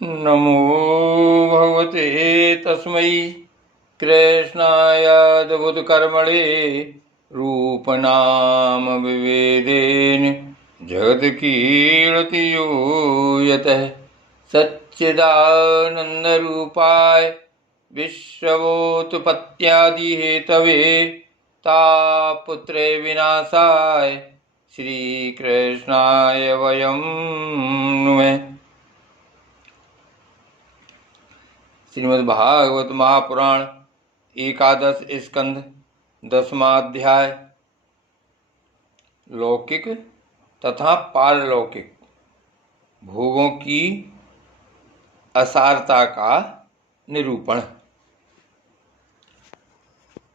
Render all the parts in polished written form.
नमो भगवते तस्मै कृष्णायाद्भुतकर्मणे रूपनाम विभेदेन जगत्कीर्ति यो यतः सच्चिदानन्दरूपाय विश्वोत्पत्त्यादिहेतवे तापत्रय विनाशाय श्रीकृष्णाय वयं नुमः। श्रीमद्भागवत महापुराण एकादश स्कंध 10वां अध्याय लौकिक तथा पारलौकिक भोगों की असारता का निरूपण।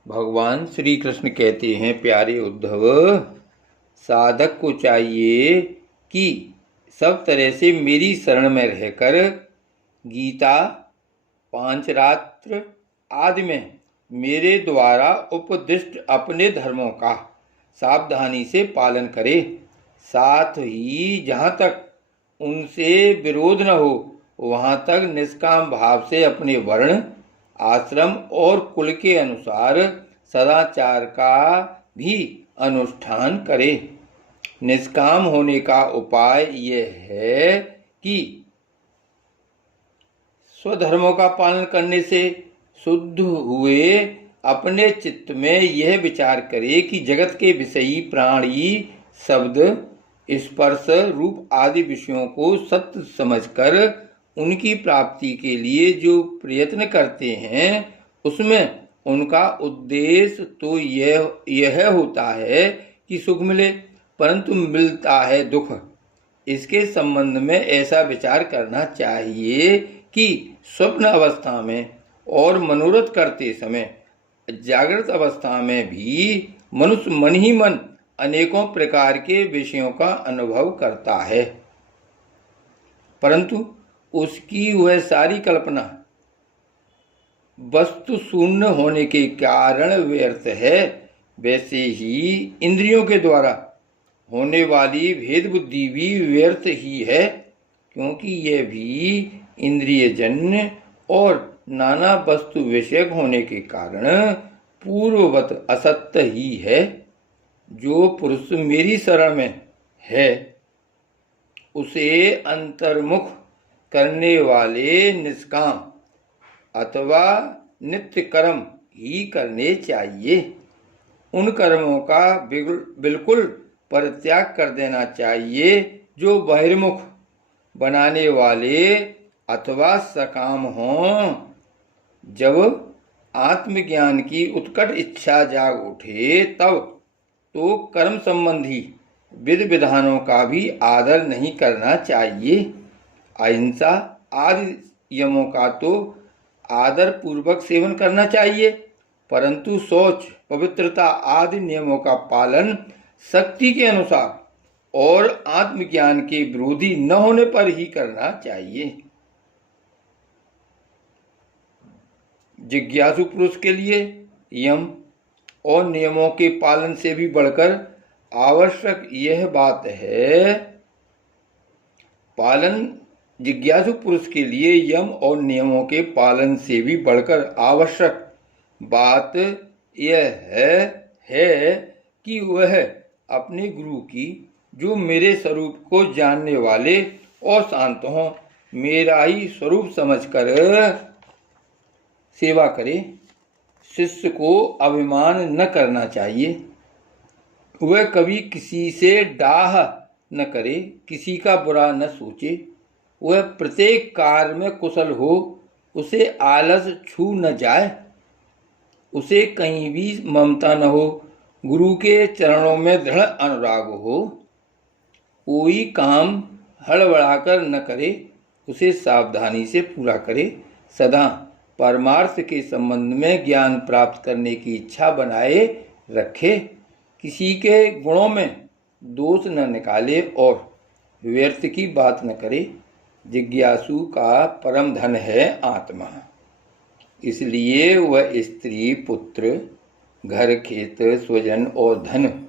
भगवान श्री कृष्ण कहते हैं, प्यारे उद्धव, साधक को चाहिए कि सब तरह से मेरी शरण में रहकर गीता, पांचरात्र आदि में मेरे द्वारा उपदिष्ट अपने धर्मों का सावधानी से पालन करे। साथ ही जहाँ तक उनसे विरोध न हो वहाँ तक निष्काम भाव से अपने वर्ण, आश्रम और कुल के अनुसार सदाचार का भी अनुष्ठान करे। निष्काम होने का उपाय यह है कि स्वधर्मों का पालन करने से शुद्ध हुए अपने चित्त में यह विचार करे कि जगत के विषयी प्राणी, शब्द, स्पर्श, रूप आदि विषयों को सत्य समझकर उनकी प्राप्ति के लिए जो प्रयत्न करते हैं उसमें उनका उद्देश्य तो यह होता है कि सुख मिले, परंतु मिलता है दुख। इसके संबंध में ऐसा विचार करना चाहिए कि स्वप्न अवस्था में और मनोरथ करते समय जागृत अवस्था में भी मनुष्य मन ही मन अनेकों प्रकार के विषयों का अनुभव करता है, परंतु उसकी वह सारी कल्पना वस्तु शून्य होने के कारण व्यर्थ है। वैसे ही इंद्रियों के द्वारा होने वाली भेद बुद्धि भी व्यर्थ ही है, क्योंकि यह भी इंद्रिय जन्य और नाना वस्तु विषयक होने के कारण पूर्ववत असत्य ही है। जो पुरुष मेरी शरण में है उसे अंतर्मुख करने वाले निष्काम अथवा नित्य कर्म ही करने चाहिए। उन कर्मों का बिल्कुल परित्याग कर देना चाहिए जो बहिर्मुख बनाने वाले अथवा सकाम हों। जब आत्मज्ञान की उत्कट इच्छा जाग उठे तब तो कर्म संबंधी विधि विधानों का भी आदर नहीं करना चाहिए। अहिंसा आदि यमों का तो आदर पूर्वक सेवन करना चाहिए, परंतु शौच, पवित्रता आदि नियमों का पालन शक्ति के अनुसार और आत्मज्ञान के विरोधी न होने पर ही करना चाहिए। जिज्ञासु पुरुष के लिए यम और नियमों के पालन से भी बढ़कर आवश्यक यह बात है जिज्ञासु पुरुष के लिए यम और नियमों के पालन से भी बढ़कर आवश्यक बात यह है कि वह अपने गुरु की, जो मेरे स्वरूप को जानने वाले और शांत हों, मेरा ही स्वरूप समझकर सेवा करे। शिष्य को अभिमान न करना चाहिए। वह कभी किसी से डाह न करे, किसी का बुरा न सोचे। वह प्रत्येक कार्य में कुशल हो, उसे आलस छू न जाए, उसे कहीं भी ममता न हो, गुरु के चरणों में दृढ़ अनुराग हो। कोई काम हड़बड़ाकर न करे, उसे सावधानी से पूरा करे। सदा परमार्थ के संबंध में ज्ञान प्राप्त करने की इच्छा बनाए रखे। किसी के गुणों में दोष न निकाले और व्यर्थ की बात न करे। जिज्ञासु का परम धन है आत्मा, इसलिए वह स्त्री, पुत्र, घर, खेत, स्वजन और धन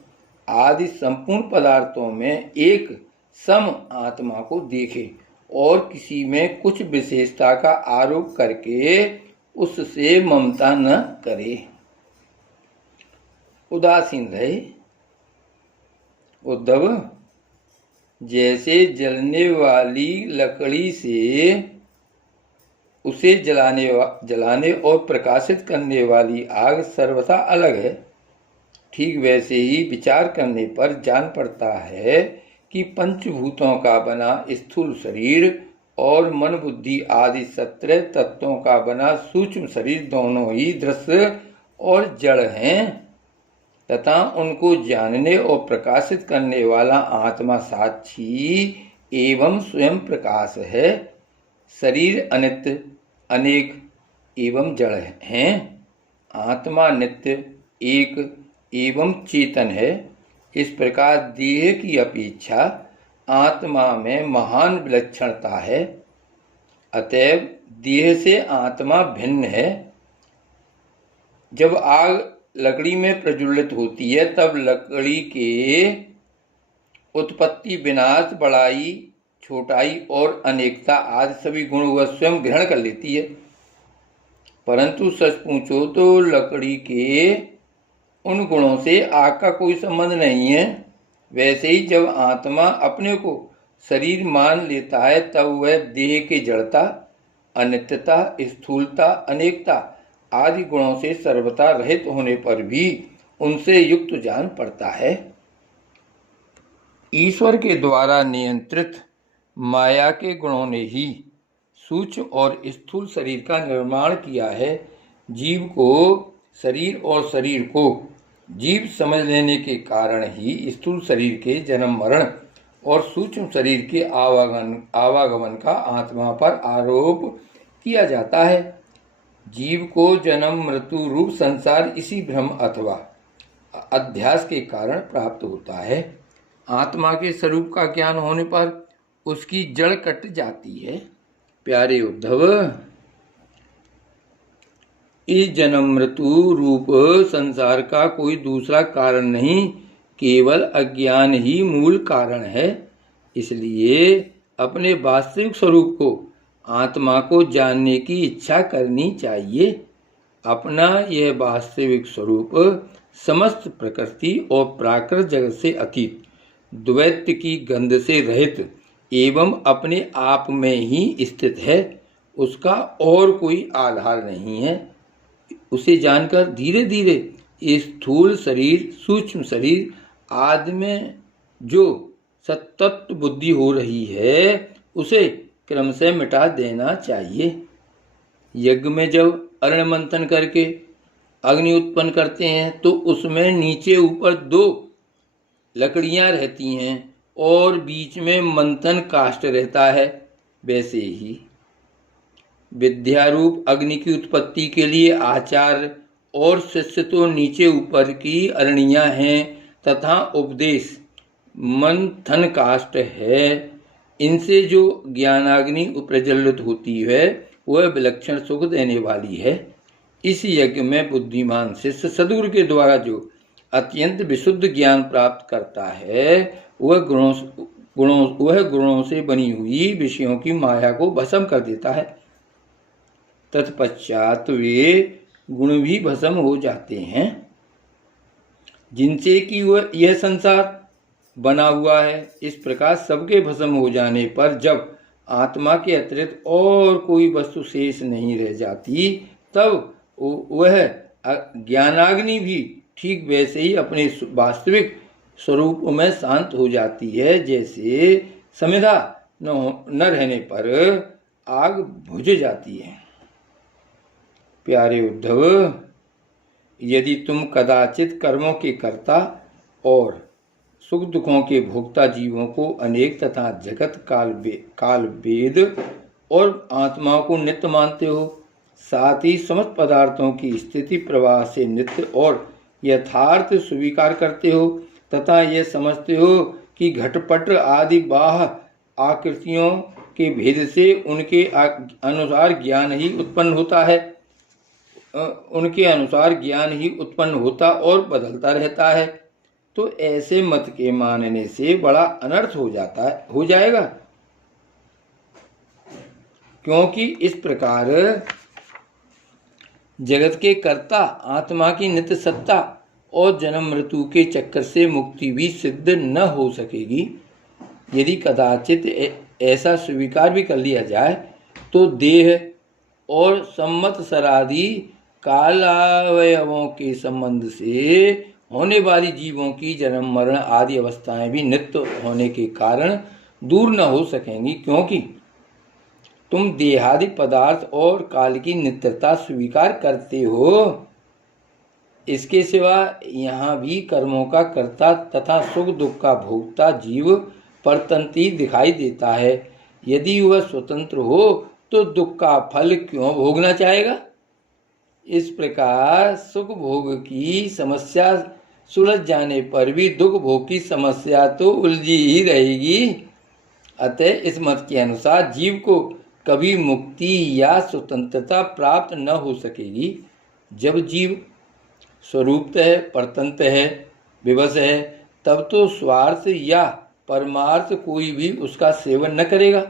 आदि संपूर्ण पदार्थों में एक सम आत्मा को देखे और किसी में कुछ विशेषता का आरोप करके उससे ममता न करे, उदासीन रहे। उद्धव, जैसे जलने वाली लकड़ी से उसे जलाने और प्रकाशित करने वाली आग सर्वथा अलग है, ठीक वैसे ही विचार करने पर जान पड़ता है कि पंचभूतों का बना स्थूल शरीर और मन बुद्धि आदि 17 तत्वों का बना सूक्ष्म शरीर दोनों ही दृश्य और जड़ हैं, तथा उनको जानने और प्रकाशित करने वाला आत्मा साक्षी एवं स्वयं प्रकाश है। शरीर अनित्य, अनेक एवं जड़ हैं, आत्मा नित्य, एक एवं चेतन है। इस प्रकार देह की अपेक्षा आत्मा में महान विलक्षणता है, अतएव देह से आत्मा भिन्न है। जब आग लकड़ी में प्रज्वलित होती है तब लकड़ी के उत्पत्ति, विनाश, बड़ाई, छोटाई और अनेकता आदि सभी गुण वह स्वयं ग्रहण कर लेती है। परंतु सच पूछो तो लकड़ी के उन गुणों से आग का कोई संबंध नहीं है। वैसे ही जब आत्मा अपने को शरीर मान लेता है तब वह देह की जड़ता, अनित्यता, स्थूलता, अनेकता आदि गुणों से सर्वथा रहित होने पर भी उनसे युक्त जान पड़ता है। ईश्वर के द्वारा नियंत्रित माया के गुणों ने ही सूक्ष्म और स्थूल शरीर का निर्माण किया है। जीव को शरीर और शरीर को जीव समझ लेने के कारण ही स्थूल शरीर के जन्म मरण और सूक्ष्म शरीर के आवागमन का आत्मा पर आरोप किया जाता है। जीव को जन्म मृत्यु रूप संसार इसी भ्रम अथवा अध्यास के कारण प्राप्त होता है। आत्मा के स्वरूप का ज्ञान होने पर उसकी जड़ कट जाती है। प्यारे उद्धव, इस जन्म मृत्यु रूप संसार का कोई दूसरा कारण नहीं, केवल अज्ञान ही मूल कारण है। इसलिए अपने वास्तविक स्वरूप को, आत्मा को जानने की इच्छा करनी चाहिए। अपना यह वास्तविक स्वरूप समस्त प्रकृति और प्राकृत जगत से अतीत, द्वैत की गंध से रहित एवं अपने आप में ही स्थित है। उसका और कोई आधार नहीं है। उसे जानकर धीरे धीरे स्थूल शरीर, सूक्ष्म शरीर आदि में जो सत्तत्व बुद्धि हो रही है उसे क्रमशः मिटा देना चाहिए। यज्ञ में जब अरण मंथन करके अग्नि उत्पन्न करते हैं तो उसमें नीचे ऊपर 2 लकड़ियां रहती हैं और बीच में मंथन काष्ठ रहता है। वैसे ही विद्यारूप अग्नि की उत्पत्ति के लिए आचार्य और शिष्य तो नीचे ऊपर की अरणियां हैं तथा उपदेश मंथन काष्ठ है। इनसे जो ज्ञानाग्नि प्रज्वलित होती है वह विलक्षण सुख देने वाली है। इस यज्ञ में बुद्धिमान शिष्य सद्गुरु के द्वारा जो अत्यंत विशुद्ध ज्ञान प्राप्त करता है वह गुणों से बनी हुई विषयों की माया को भस्म कर देता है। तत्पश्चात वे गुण भी भस्म हो जाते हैं जिनसे कि वह यह संसार बना हुआ है। इस प्रकार सबके भस्म हो जाने पर जब आत्मा के अतिरिक्त और कोई वस्तु शेष नहीं रह जाती तब वह ज्ञानाग्नि भी ठीक वैसे ही अपने वास्तविक स्वरूप में शांत हो जाती है जैसे समिधा न रहने पर आग बुझ जाती है। प्यारे उद्धव, यदि तुम कदाचित कर्मों के कर्ता और सुख दुखों के भोक्ता जीवों को अनेक तथा जगत काल वेद और आत्माओं को नित्य मानते हो, साथ ही समस्त पदार्थों की स्थिति प्रवाह से नित्य और यथार्थ स्वीकार करते हो तथा यह समझते हो कि घटपट आदि बाह्य आकृतियों के भेद से उनके अनुसार ज्ञान ही उत्पन्न होता है, उनके अनुसार ज्ञान ही उत्पन्न होता और बदलता रहता है, तो ऐसे मत के मानने से बड़ा अनर्थ हो जाएगा। क्योंकि इस प्रकार जगत के कर्ता आत्मा की नित्य सत्ता और जन्म मृत्यु के चक्कर से मुक्ति भी सिद्ध न हो सकेगी। यदि कदाचित ऐसा स्वीकार भी कर लिया जाए तो देह और संवत्सरादि कालावयवों के संबंध से होने वाली जीवों की जन्म मरण आदि अवस्थाएं भी नित्य होने के कारण दूर न हो सकेंगी, क्योंकि तुम देहादि पदार्थ और काल की नित्यता स्वीकार करते हो। इसके सिवा यहाँ भी कर्मों का कर्ता तथा सुख दुख का भोक्ता जीव परतंत्री दिखाई देता है। यदि वह स्वतंत्र हो तो दुख का फल क्यों भोगना चाहेगा। इस प्रकार सुख भोग की समस्या सुलझ जाने पर भी दुख भोग की समस्या तो उलझी ही रहेगी। अतः इस मत के अनुसार जीव को कभी मुक्ति या स्वतंत्रता प्राप्त न हो सकेगी। जब जीव स्वरूपतः परतंत्र है, विवश है, तब तो स्वार्थ या परमार्थ कोई भी उसका सेवन न करेगा,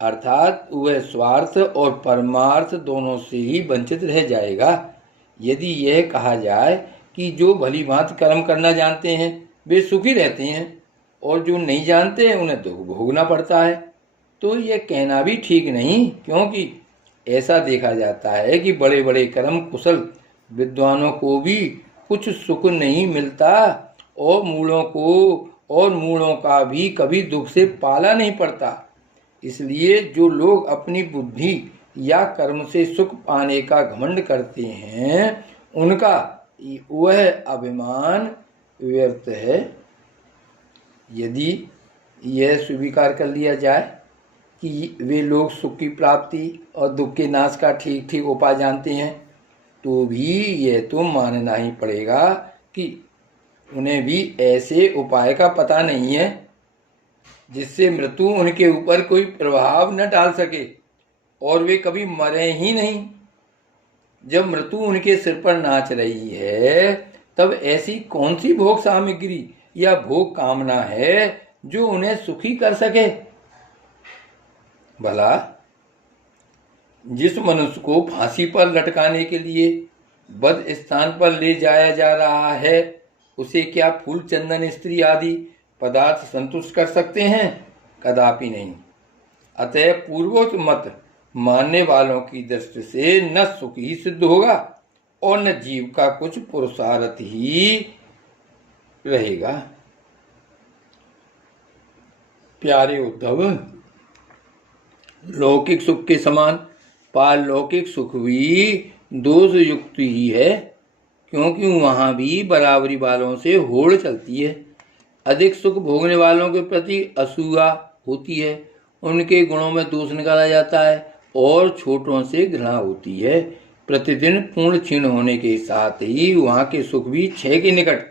अर्थात वह स्वार्थ और परमार्थ दोनों से ही वंचित रह जाएगा। यदि यह कहा जाए कि जो भली भांति कर्म करना जानते हैं वे सुखी रहते हैं और जो नहीं जानते हैं उन्हें दुख भोगना पड़ता है, तो यह कहना भी ठीक नहीं, क्योंकि ऐसा देखा जाता है कि बड़े बड़े कर्म कुशल विद्वानों को भी कुछ सुख नहीं मिलता और मूढ़ों का भी कभी दुख से पाला नहीं पड़ता। इसलिए जो लोग अपनी बुद्धि या कर्म से सुख पाने का घमंड करते हैं उनका वह अभिमान व्यर्थ है। यदि यह स्वीकार कर लिया जाए कि वे लोग सुख की प्राप्ति और दुख के नाश का ठीक ठीक उपाय जानते हैं, तो भी यह तो मानना ही पड़ेगा कि उन्हें भी ऐसे उपाय का पता नहीं है जिससे मृत्यु उनके ऊपर कोई प्रभाव न डाल सके और वे कभी मरे ही नहीं। जब मृत्यु उनके सिर पर नाच रही है तब ऐसी कौन सी भोग सामग्री या भोग कामना है जो उन्हें सुखी कर सके। भला जिस मनुष्य को फांसी पर लटकाने के लिए बद स्थान पर ले जाया जा रहा है उसे क्या फूल चंदन स्त्री आदि पदार्थ संतुष्ट कर सकते हैं? कदापि नहीं। अतः पूर्वोक्त मत मानने वालों की दृष्टि से न सुख ही सिद्ध होगा और न जीव का कुछ पुरुषार्थ ही रहेगा। प्यारे उद्धव, लौकिक सुख के समान पारलौकिक सुख भी दोष युक्त ही है, क्योंकि वहां भी बराबरी वालों से होड़ चलती है। अधिक सुख भोगने वालों के प्रति असूया होती है, उनके गुणों में दोष निकाला जाता है और छोटों से घृणा होती है। प्रतिदिन पूर्ण क्षीण होने के साथ ही वहाँ के सुख भी क्षय के निकट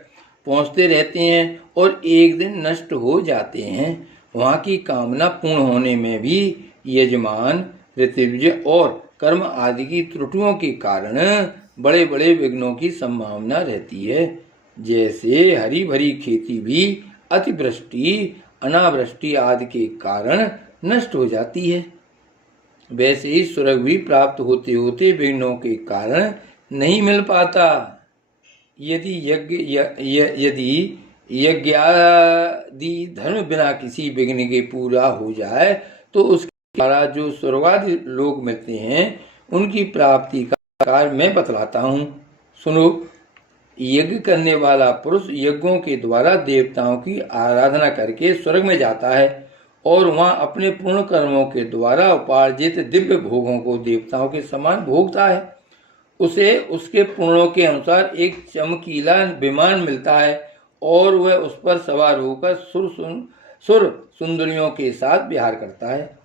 पहुँचते रहते हैं और एक दिन नष्ट हो जाते हैं। वहाँ की कामना पूर्ण होने में भी यजमान, ऋतविज और कर्म आदि की त्रुटियों के कारण बड़े बड़े विघ्नों की संभावना रहती है। जैसे हरी भरी खेती भी अतिवृष्टि, अनावृष्टि आदि के कारण नष्ट हो जाती है, वैसे ही स्वर्ग भी प्राप्त होते होते विघ्नों के कारण नहीं मिल पाता। यदि यज्ञादि धर्म बिना किसी विघ्न के पूरा हो जाए तो उसके द्वारा जो स्वर्गादि लोग मिलते हैं उनकी प्राप्ति का कार्य मैं बतलाता हूँ। सुनो, यज्ञ करने वाला पुरुष यज्ञों के द्वारा देवताओं की आराधना करके स्वर्ग में जाता है और वहाँ अपने पूर्ण कर्मों के द्वारा उपार्जित दिव्य भोगों को देवताओं के समान भोगता है। उसे उसके पुण्यों के अनुसार एक चमकीला विमान मिलता है और वह उस पर सवार होकर सुर सुंदरियों के साथ विहार करता है।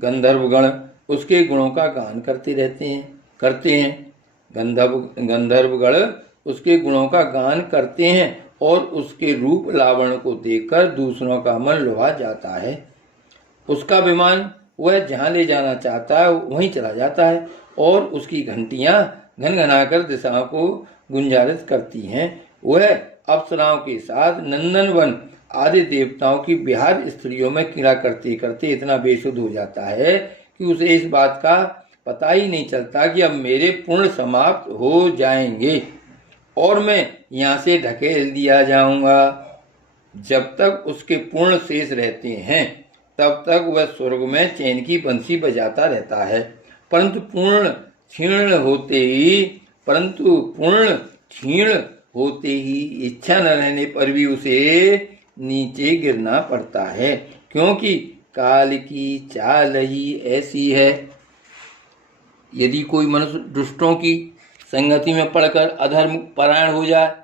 गंधर्वगण उसके गुणों का गान करते हैं। गंधर्वगण उसके गुणों का गान करते हैं और उसके रूप लावण्य को देखकर दूसरों का मन लुभा जाता है। उसका विमान वह जहाँ ले जाना चाहता है वहीं चला जाता है और उसकी घंटियां घनघनाकर दिशाओं को गुंजारित करती हैं। वह अप्सराओं के साथ नंदनवन आदि देवताओं की विहार स्त्रियों में क्रीड़ा करते करते इतना बेसुध हो जाता है कि उसे इस बात का पता ही नहीं चलता कि अब मेरे पुण्य समाप्त हो जाएंगे और मैं यहाँ से ढकेल दिया जाऊंगा। जब तक उसके पुण्य शेष रहते हैं तब तक वह स्वर्ग में चैन की बंसी बजाता रहता है, परंतु पुण्य क्षीण होते ही इच्छा न रहने पर भी उसे नीचे गिरना पड़ता है, क्योंकि काल की चाल ही ऐसी है। यदि कोई मनुष्य दुष्टों की संगति में पड़कर अधर्म परायण हो जाए,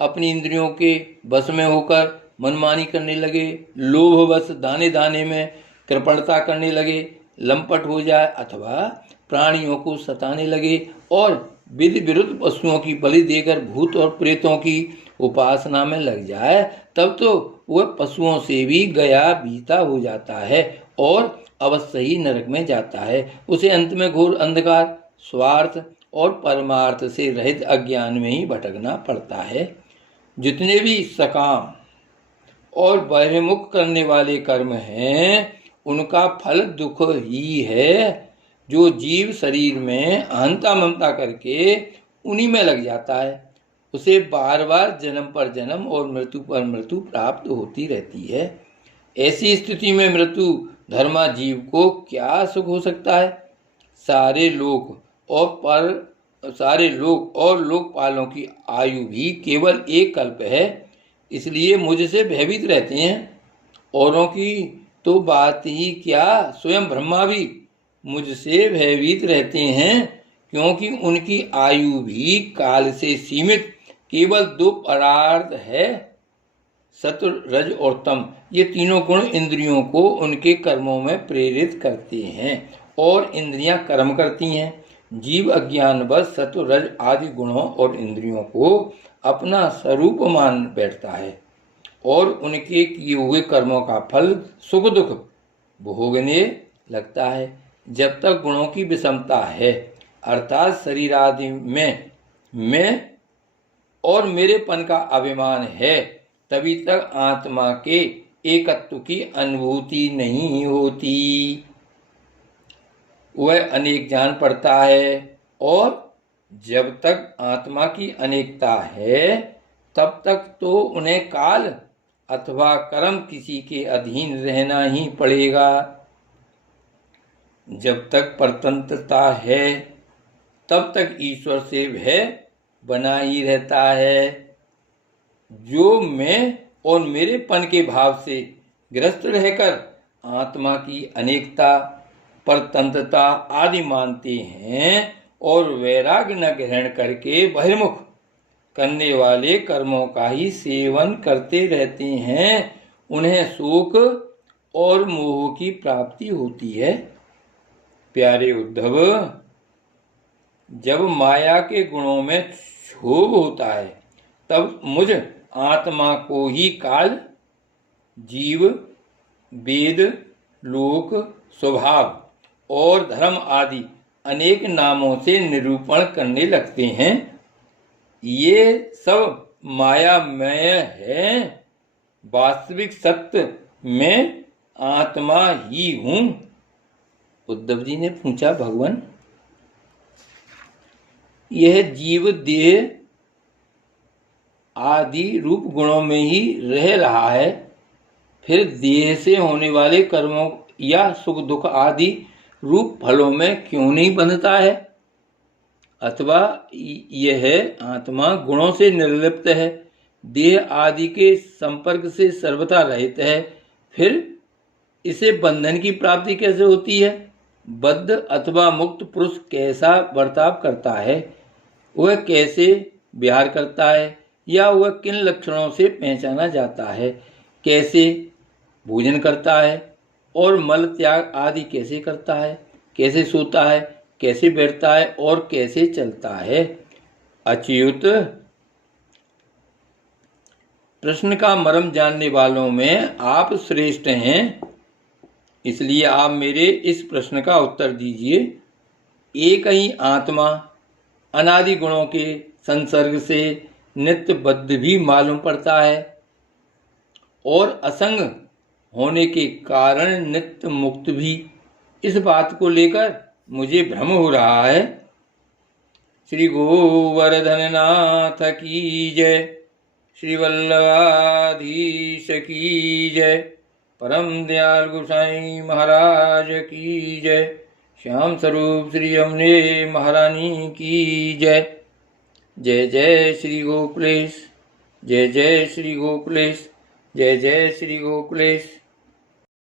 अपनी इंद्रियों के बस में होकर मनमानी करने लगे, लोभवश दाने दाने में कृपणता करने लगे, लंपट हो जाए अथवा प्राणियों को सताने लगे और विधि विरुद्ध पशुओं की बलि देकर भूत और प्रेतों की उपासना में लग जाए, तब तो वह पशुओं से भी गया बीता हो जाता है और अवश्य ही नरक में जाता है। उसे अंत में घोर अंधकार, स्वार्थ और परमार्थ से रहित अज्ञान में ही भटकना पड़ता है। जितने भी सकाम और बहिर्मुख करने वाले कर्म हैं, उनका फल दुख ही है। जो जीव शरीर में अहंता ममता करके उन्हीं में लग जाता है, उसे बार बार जन्म पर जन्म और मृत्यु पर मृत्यु प्राप्त होती रहती है। ऐसी स्थिति में मृत्यु धर्मा जीव को क्या सुख हो सकता है? सारे लोग और लोकपालों की आयु भी केवल एक कल्प है, इसलिए मुझसे भयभीत रहते हैं। औरों की तो बात ही क्या, स्वयं ब्रह्मा भी मुझसे भयभीत रहते हैं, क्योंकि उनकी आयु भी काल से सीमित केवल 2 पदार्थ है, सत्व रज और तम। ये तीनों गुण इंद्रियों को उनके कर्मों में प्रेरित करते हैं और इंद्रियां कर्म करती हैं। जीव अज्ञानवश सत्व रज आदि गुणों और इंद्रियों को अपना स्वरूप मान बैठता है और उनके किए हुए कर्मों का फल सुख दुख भोगने लगता है। जब तक गुणों की विषमता है, अर्थात शरीर आदि में मैं और मेरेपन का अभिमान है, तभी तक आत्मा के एकत्व की अनुभूति नहीं होती। वह अनेक जान पड़ता है और जब तक आत्मा की अनेकता है तब तक तो उन्हें काल अथवा कर्म किसी के अधीन रहना ही पड़ेगा। जब तक परतंत्रता है तब तक ईश्वर से भय बना ही रहता है। जो मैं और मेरेपन के भाव से ग्रस्त रहकर आत्मा की अनेकता, परतंत्रता आदि मानते हैं और वैराग्य न ग्रहण करके बहिर्मुख करने वाले कर्मों का ही सेवन करते रहते हैं, उन्हें शोक और मोह की प्राप्ति होती है। प्यारे उद्धव, जब माया के गुणों में क्षोभ होता है तब मुझ आत्मा को ही काल, जीव, वेद, लोक, स्वभाव और धर्म आदि अनेक नामों से निरूपण करने लगते हैं। ये सब मायामय है, वास्तविक सत्य मैं आत्मा ही हूँ। उद्धव जी ने पूछा, भगवान यह जीव देह आदि रूप गुणों में ही रह रहा है, फिर देह से होने वाले कर्मों या सुख दुख आदि रूप फलों में क्यों नहीं बंधता है? अथवा यह आत्मा गुणों से निर्लिप्त है, देह आदि के संपर्क से सर्वथा रहित है, फिर इसे बंधन की प्राप्ति कैसे होती है? बद्ध अथवा मुक्त पुरुष कैसा बर्ताव करता है? वह कैसे विहार करता है या वह किन लक्षणों से पहचाना जाता है? कैसे भोजन करता है और मल त्याग आदि कैसे करता है? कैसे सोता है, कैसे बैठता है और कैसे चलता है? अच्युत, प्रश्न का मर्म जानने वालों में आप श्रेष्ठ हैं, इसलिए आप मेरे इस प्रश्न का उत्तर दीजिए। एक ही आत्मा अनादि गुणों के संसर्ग से नित्य बद्ध भी मालूम पड़ता है और असंग होने के कारण नित्य मुक्त भी। इस बात को लेकर मुझे भ्रम हो रहा है। श्री गोवर्धन नाथ की जय, श्री वल्लभाधीश की जय, परम दयाल गोसाई महाराज की जय, श्याम स्वरूप श्री अमने महारानी की जय। जय जय श्री गोकुलेश, जय जय श्री गोकुलेश, जय जय श्री गोकुलेश।